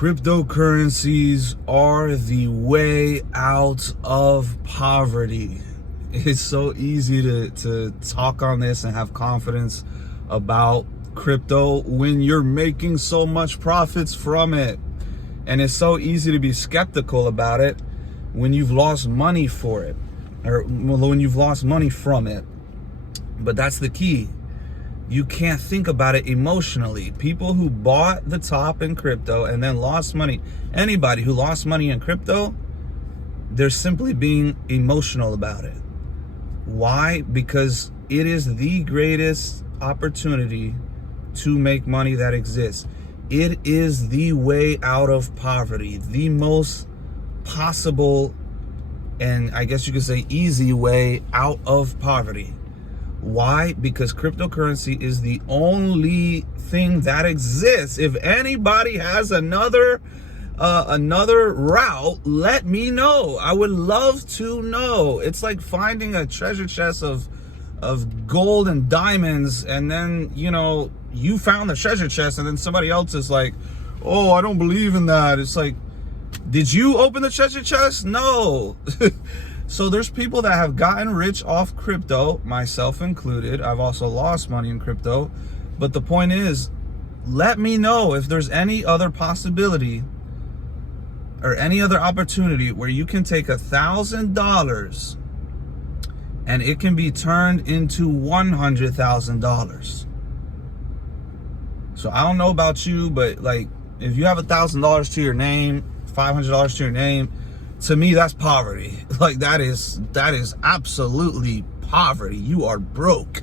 Cryptocurrencies are the way out of poverty. It's so easy to talk on this and have confidence about crypto when you're making so much profits from it. And it's so easy to be skeptical about it when you've lost money for it, or when you've lost money from it. But that's the key. You can't think about it emotionally. People who bought the top in crypto and then lost money, anybody who lost money in crypto, they're simply being emotional about it. Why? Because it is the greatest opportunity to make money that exists. It is the way out of poverty, the most possible, and I guess you could say easy way out of poverty. Why? Because cryptocurrency is the only thing that exists. If anybody has another route, let me know. I would love to know. It's like finding a treasure chest of gold and diamonds, and then you found the treasure chest, and then somebody else is like, "Oh, I don't believe in that." It's like, did you open the treasure chest? No. So there's people that have gotten rich off crypto, myself included. I've also lost money in crypto. But the point is, let me know if there's any other possibility or any other opportunity where you can take $1,000 and it can be turned into $100,000. So I don't know about you, but like, if you have $1,000 to your name, $500 to your name, to me, that's poverty. Like that is absolutely poverty. You are broke.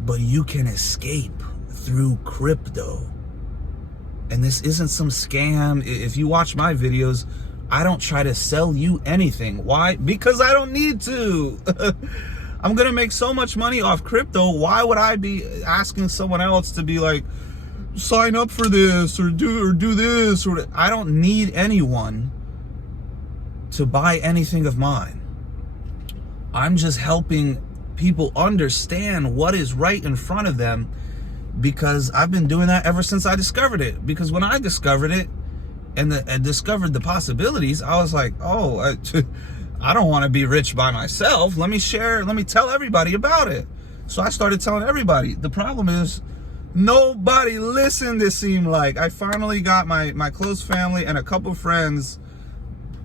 But you can escape through crypto. And this isn't some scam. If you watch my videos, I don't try to sell you anything. Why? Because I don't need to. I'm gonna make so much money off crypto. Why would I be asking someone else to be like, sign up for this or do this? Or I don't need anyone to buy anything of mine. I'm just helping people understand what is right in front of them, because I've been doing that ever since I discovered it. Because when I discovered it and discovered the possibilities, I was like, oh, I don't want to be rich by myself. Let me tell everybody about it. So I started telling everybody. The problem is nobody listened, it seemed like. I finally got my close family and a couple friends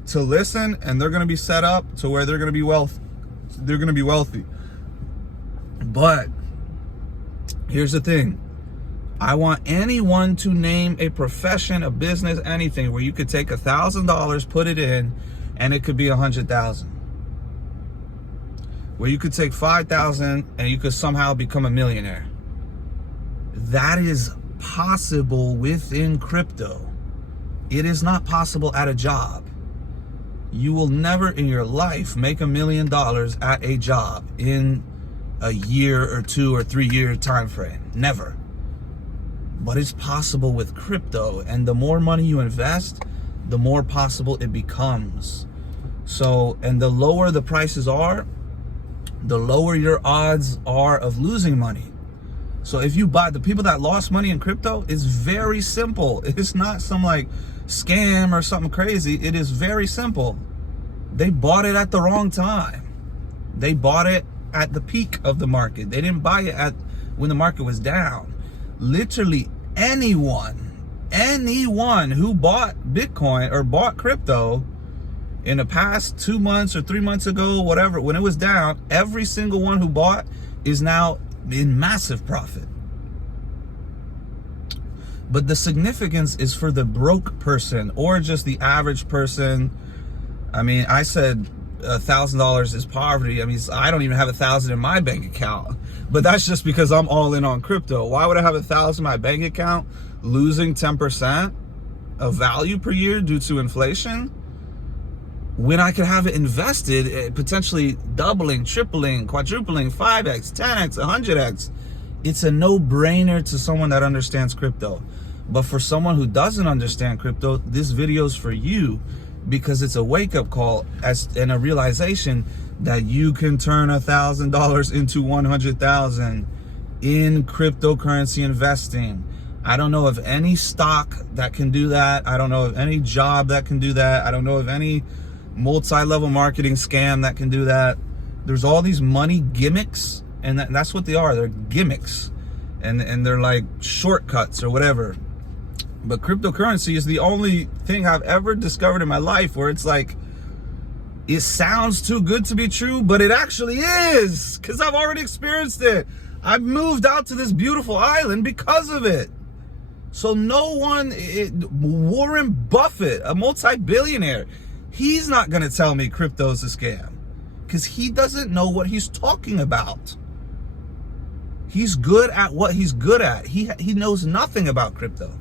to listen, and they're going to be set up to where they're going to be wealthy. But here's the thing. I want anyone to name a profession, a business, anything where you could take $1,000, put it in, and it could be 100,000. Where you could take 5,000 and you could somehow become a millionaire. That is possible within crypto. It is not possible at a job. You will never in your life make $1 million at a job in a year or 2 or 3 year time frame. Never. But it's possible with crypto, and the more money you invest, the more possible it becomes. So, and the lower the prices are, the lower your odds are of losing money. So if you buy, the people that lost money in crypto, it's very simple. It's not some like scam or something crazy. It is very simple. They bought it at the wrong time. They bought it at the peak of the market. They didn't buy it at when the market was down. Literally anyone who bought Bitcoin or bought crypto in the past 2 months or 3 months ago, whatever, when it was down, every single one who bought is now in massive profit. But the significance is for the broke person or just the average person. I mean, I said $1,000 is poverty. I mean, I don't even have 1,000 in my bank account, but that's just because I'm all in on crypto. Why would I have 1,000 in my bank account losing 10% of value per year due to inflation, when I could have it invested, potentially doubling, tripling, quadrupling, 5x, 10x, 100x? It's a no-brainer to someone that understands crypto. But for someone who doesn't understand crypto, this video is for you, because it's a wake-up call and a realization that you can turn $1,000 into 100,000 in cryptocurrency investing. I don't know of any stock that can do that. I don't know of any job that can do that. I don't know of any multi-level marketing scam that can do that. There's all these money gimmicks, and that's what they are. They're gimmicks, and they're like shortcuts or whatever. But cryptocurrency is the only thing I've ever discovered in my life where it's like, it sounds too good to be true, but it actually is, because I've already experienced it. I've moved out to this beautiful island because of it. So no one, Warren Buffett, a multi-billionaire, he's not going to tell me crypto's a scam, because he doesn't know what he's talking about. He's good at what he's good at. He knows nothing about crypto.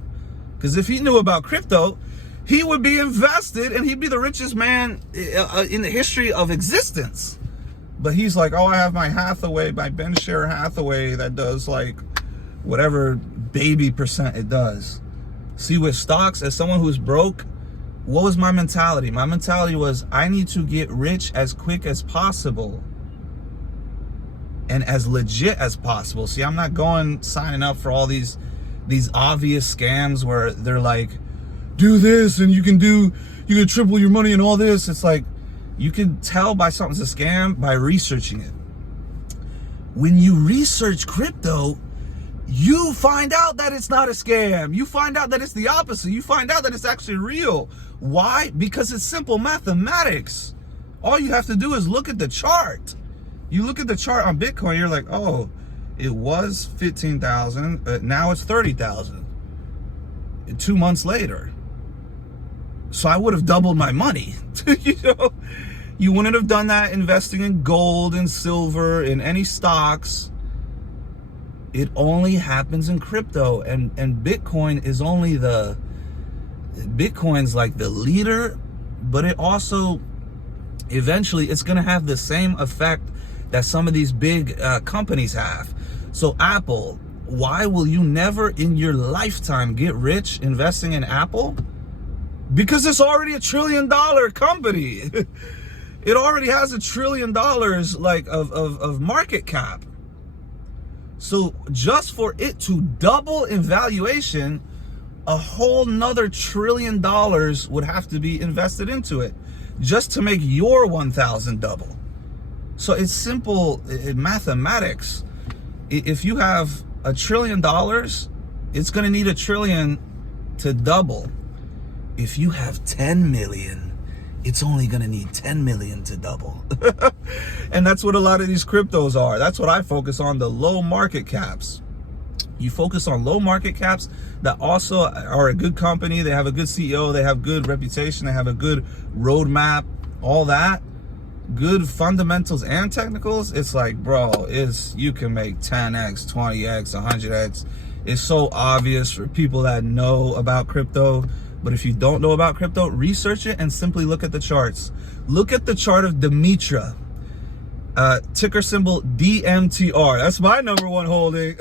Because if he knew about crypto, he would be invested and he'd be the richest man in the history of existence. But he's like, oh, I have my Hathaway, my Berkshire Hathaway that does like whatever baby percent it does. See, with stocks, as someone who's broke, what was my mentality? My mentality was, I need to get rich as quick as possible and as legit as possible. See, I'm not signing up for all these obvious scams where they're like, do this and you can triple your money and all this. It's like, you can tell by something's a scam by researching it. When you research crypto, you find out that it's not a scam. You find out that it's the opposite. You find out that it's actually real. Why? Because it's simple mathematics. All you have to do is look at the chart. You look at the chart on Bitcoin, you're like, oh, it was 15,000, now it's 30,000 2 months later. So I would have doubled my money. You know, you wouldn't have done that investing in gold and silver, in any stocks. It only happens in crypto, and Bitcoin is only Bitcoin's like the leader, but it also, eventually it's going to have the same effect that some of these big companies have. So Apple, why will you never in your lifetime get rich investing in Apple? Because it's already $1 trillion company. It already has $1 trillion like of market cap. So just for it to double in valuation, a whole nother $1 trillion would have to be invested into it just to make your 1,000 double. So it's simple mathematics. If you have $1 trillion, it's going to need $1 trillion to double. If you have 10 million, it's only going to need 10 million to double. And that's what a lot of these cryptos are. That's what I focus on, the low market caps. You focus on low market caps that also are a good company. They have a good CEO. They have good reputation. They have a good roadmap, all that. Good fundamentals and technicals. It's like, bro, you can make 10x, 20x, 100x. It's so obvious for people that know about crypto. But if you don't know about crypto, research it and simply look at the charts. Look at the chart of Demetra, ticker symbol DMTR. That's my #1 holding.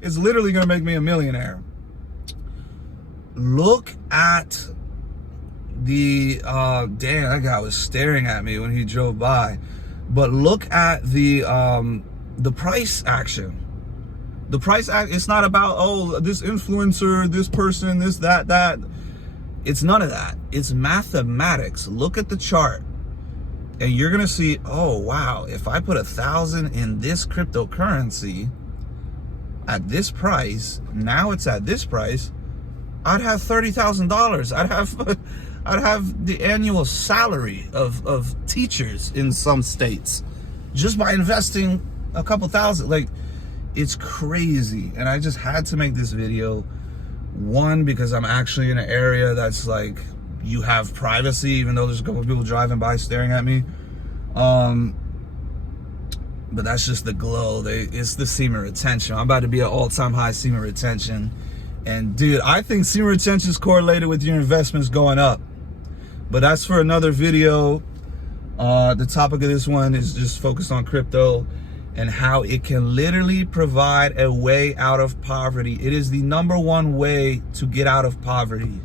It's literally gonna make me a millionaire. Look at the damn, that guy was staring at me when he drove by. But look at the price action. The price act, it's not about, oh, this influencer, this person, this, that. It's none of that. It's mathematics. Look at the chart and you're going to see, oh, wow, if I put 1,000 in this cryptocurrency at this price, now it's at this price, I'd have $30,000. I'd have the annual salary of teachers in some states just by investing a couple thousand. Like, it's crazy. And I just had to make this video. One, because I'm actually in an area that's like, you have privacy, even though there's a couple of people driving by staring at me. But that's just the glow. It's the semen retention. I'm about to be at all-time high semen retention. And dude, I think semen retention is correlated with your investments going up. But that's for another video. The topic of this one is just focused on crypto and how it can literally provide a way out of poverty. It is the #1 way to get out of poverty.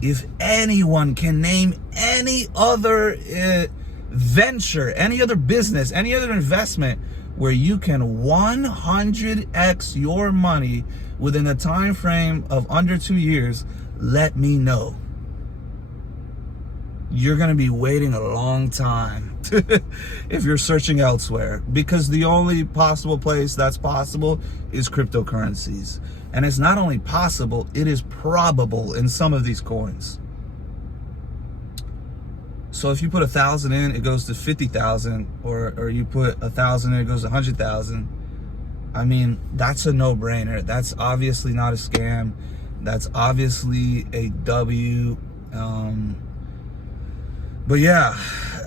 If anyone can name any other venture, any other business, any other investment where you can 100x your money within a time frame of under 2 years, let me know. You're going to be waiting a long time if you're searching elsewhere, because the only possible place that's possible is cryptocurrencies. And it's not only possible, it is probable in some of these coins. So if you put 1,000 in, it goes to 50,000, or you put 1,000 in, it goes to 100,000. I mean, that's a no-brainer. That's obviously not a scam. That's obviously a W. But yeah,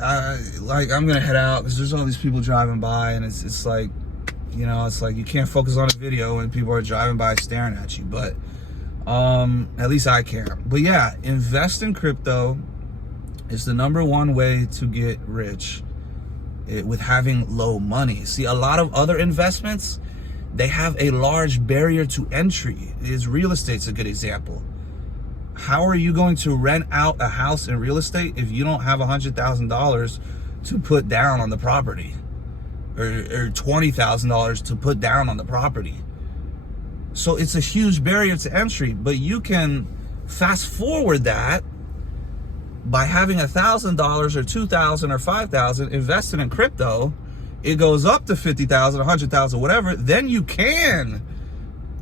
I'm gonna head out because there's all these people driving by, and it's like, you know, it's like you can't focus on a video when people are driving by staring at you. But at least I can. But yeah, invest in crypto. It's the #1 way to get rich with having low money. See, a lot of other investments, they have a large barrier to entry. Real estate's a good example. How are you going to rent out a house in real estate if you don't have $100,000 to put down on the property, or $20,000 to put down on the property? So it's a huge barrier to entry, but you can fast forward that by having $1,000 or $2,000 or $5,000 invested in crypto. It goes up to 50,000, 100,000, whatever. Then you can.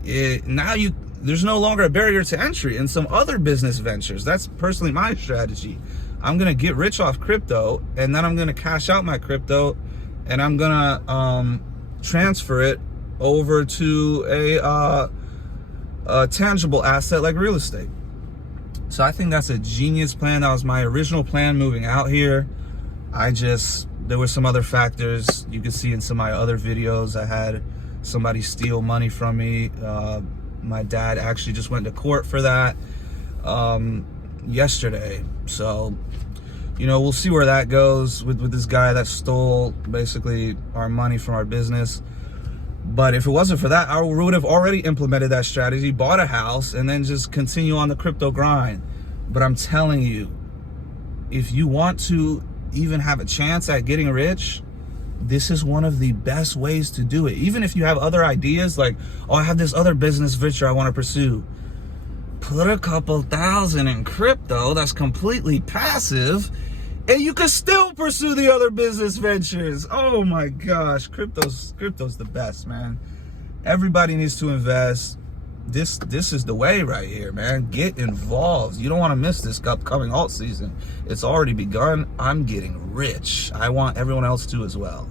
There's no longer a barrier to entry in some other business ventures. That's personally my strategy. I'm gonna get rich off crypto, and then I'm gonna cash out my crypto, and I'm gonna transfer it over to a tangible asset like real estate. So I think that's a genius plan. That was my original plan moving out here. There were some other factors you could see in some of my other videos. I had somebody steal money from me. My dad actually just went to court for that yesterday. So, you know, we'll see where that goes with this guy that stole basically our money from our business. But if it wasn't for that, I would have already implemented that strategy, bought a house, and then just continue on the crypto grind. But I'm telling you, if you want to even have a chance at getting rich, this is one of the best ways to do it. Even if you have other ideas, like, oh, I have this other business venture I want to pursue. Put a couple thousand in crypto that's completely passive, and you can still pursue the other business ventures. Oh my gosh, crypto's the best, man. Everybody needs to invest. This is the way right here, man. Get involved. You don't want to miss this upcoming alt season. It's already begun. I'm getting rich. I want everyone else to as well.